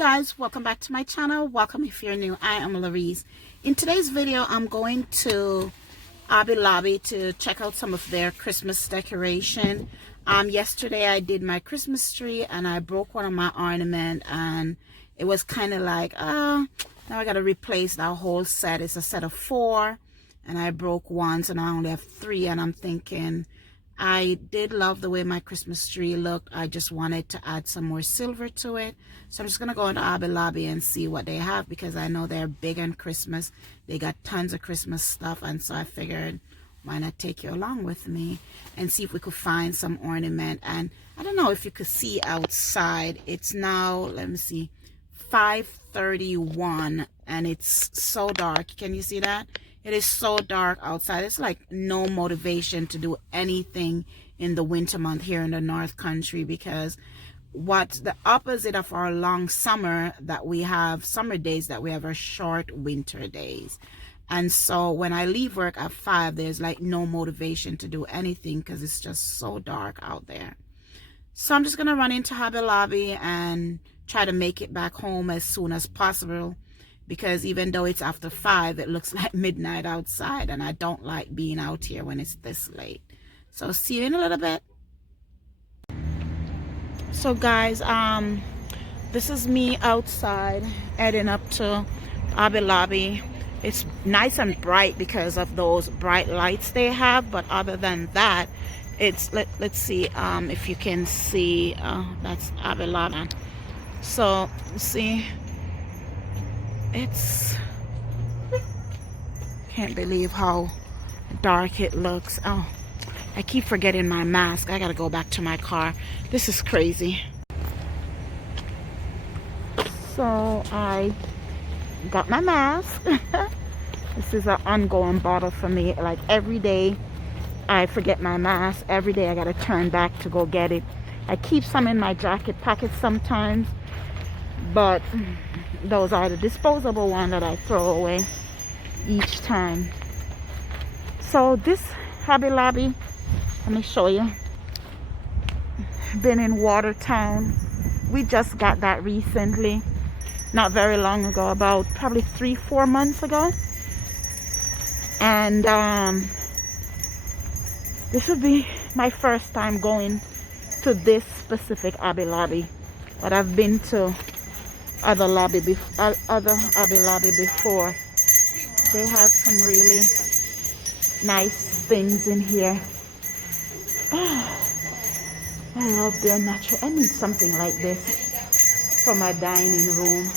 guys, welcome back to my channel. Welcome if you're new. I am Louise. In today's video, I'm going to Hobby Lobby to check out some of their Christmas decoration. Yesterday I did my Christmas tree and I broke one of my ornament, and it was kind of like, now I got to replace that whole set. It's a set of 4 and I broke one, so now I only have 3, and I'm thinking, I did love the way my Christmas tree looked. I just wanted to add some more silver to it. So I'm just going to go into Hobby Lobby and see what they have, because I know they're big on Christmas. They got tons of Christmas stuff, and so I figured, why not take you along with me and see if we could find some ornament. And I don't know if you could see outside. It's now, let me see, 5:31, and it's so dark. Can you see that? It is so dark outside. It's like no motivation to do anything in the winter month here in the North Country, because what's the opposite of our long summer that we have, summer days that we have, are short winter days. And so when I leave work at 5, there's like no motivation to do anything because it's just so dark out there. So I'm just going to run into Hobby Lobby and try to make it back home as soon as possible, because even though it's after 5, it looks like midnight outside, and I don't like being out here when it's this late. So see you in a little bit. So guys, this is me outside heading up to Hobby Lobby. It's nice and bright because of those bright lights they have, but other than that, it's let's see if you can see, that's Hobby Lobby. So see, it's, can't believe how dark it looks. Oh, I keep forgetting my mask. I gotta go back to my car. This is crazy. So I got my mask. This is an ongoing battle for me. Like every day I forget my mask. Every day I gotta turn back to go get it. I keep some in my jacket pocket sometimes, but those are the disposable ones that I throw away each time. So this Hobby Lobby, let me show you. Been in Watertown. We just got that recently, not very long ago, about probably 3-4 months ago. And this would be my first time going to this specific Hobby Lobby, but I've been to other Hobby Lobby before. They have some really nice things in here. I love their natural. I need something like this for my dining room.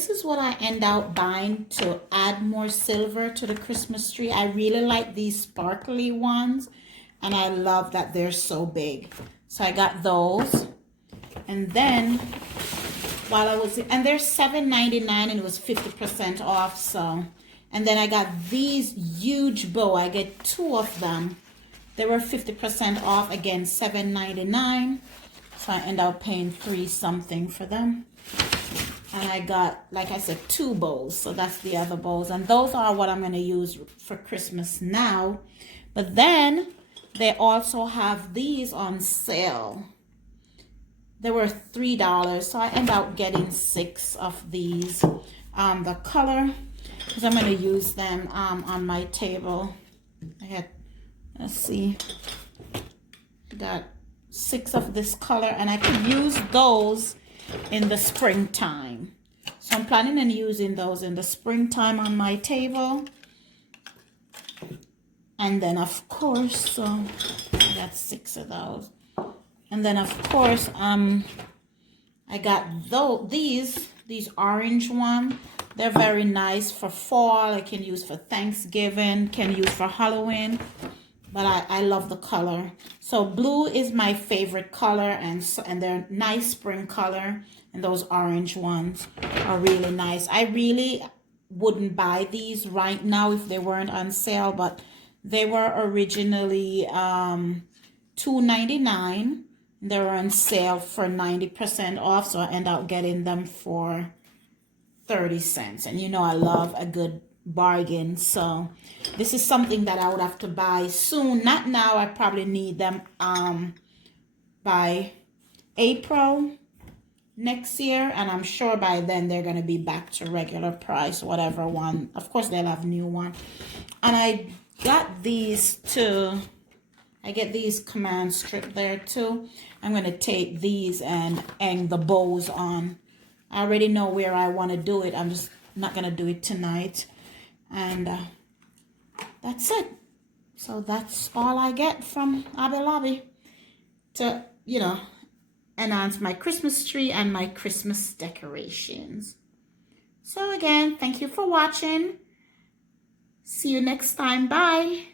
this is what I end up buying to add more silver to the Christmas tree. I really like these sparkly ones, and I love that they're so big. So I got those. And then while I was, and they're $7.99 and it was 50% off. So, and then I got these huge bow. I get 2 of them. They were 50% off, again $7.99. So I end up paying $3 something for them. And I got, like I said, 2 bows. So that's the other bows. And those are what I'm going to use for Christmas now. But then they also have these on sale. They were $3. So I end up getting 6 of these. The color, because I'm going to use them on my table. I had, let's see, got 6 of this color. And I could use those in the springtime. So I'm planning on using those in the springtime on my table. And then of course, so I got 6 of those. And then of course, I got these orange one. They're very nice for fall. I can use for Thanksgiving, can use for Halloween. But I love the color. So blue is my favorite color, and they're nice spring color. And those orange ones are really nice. I really wouldn't buy these right now if they weren't on sale, but they were originally $2.99. They were on sale for 90% off, so I end up getting them for 30 cents. And you know I love a good bargain, so this is something that I would have to buy soon. Not now. I probably need them by April next year, and I'm sure by then they're going to be back to regular price, whatever one. Of course they'll have new one. And I got these too. I get these command strip there too. I'm going to take these and hang the bows on. I already know where I want to do it. I'm just not going to do it tonight. And that's it. So that's all I get from Hoppy Lobby to, you know, enhance my Christmas tree and my Christmas decorations. So again, thank you for watching. See you next time. Bye.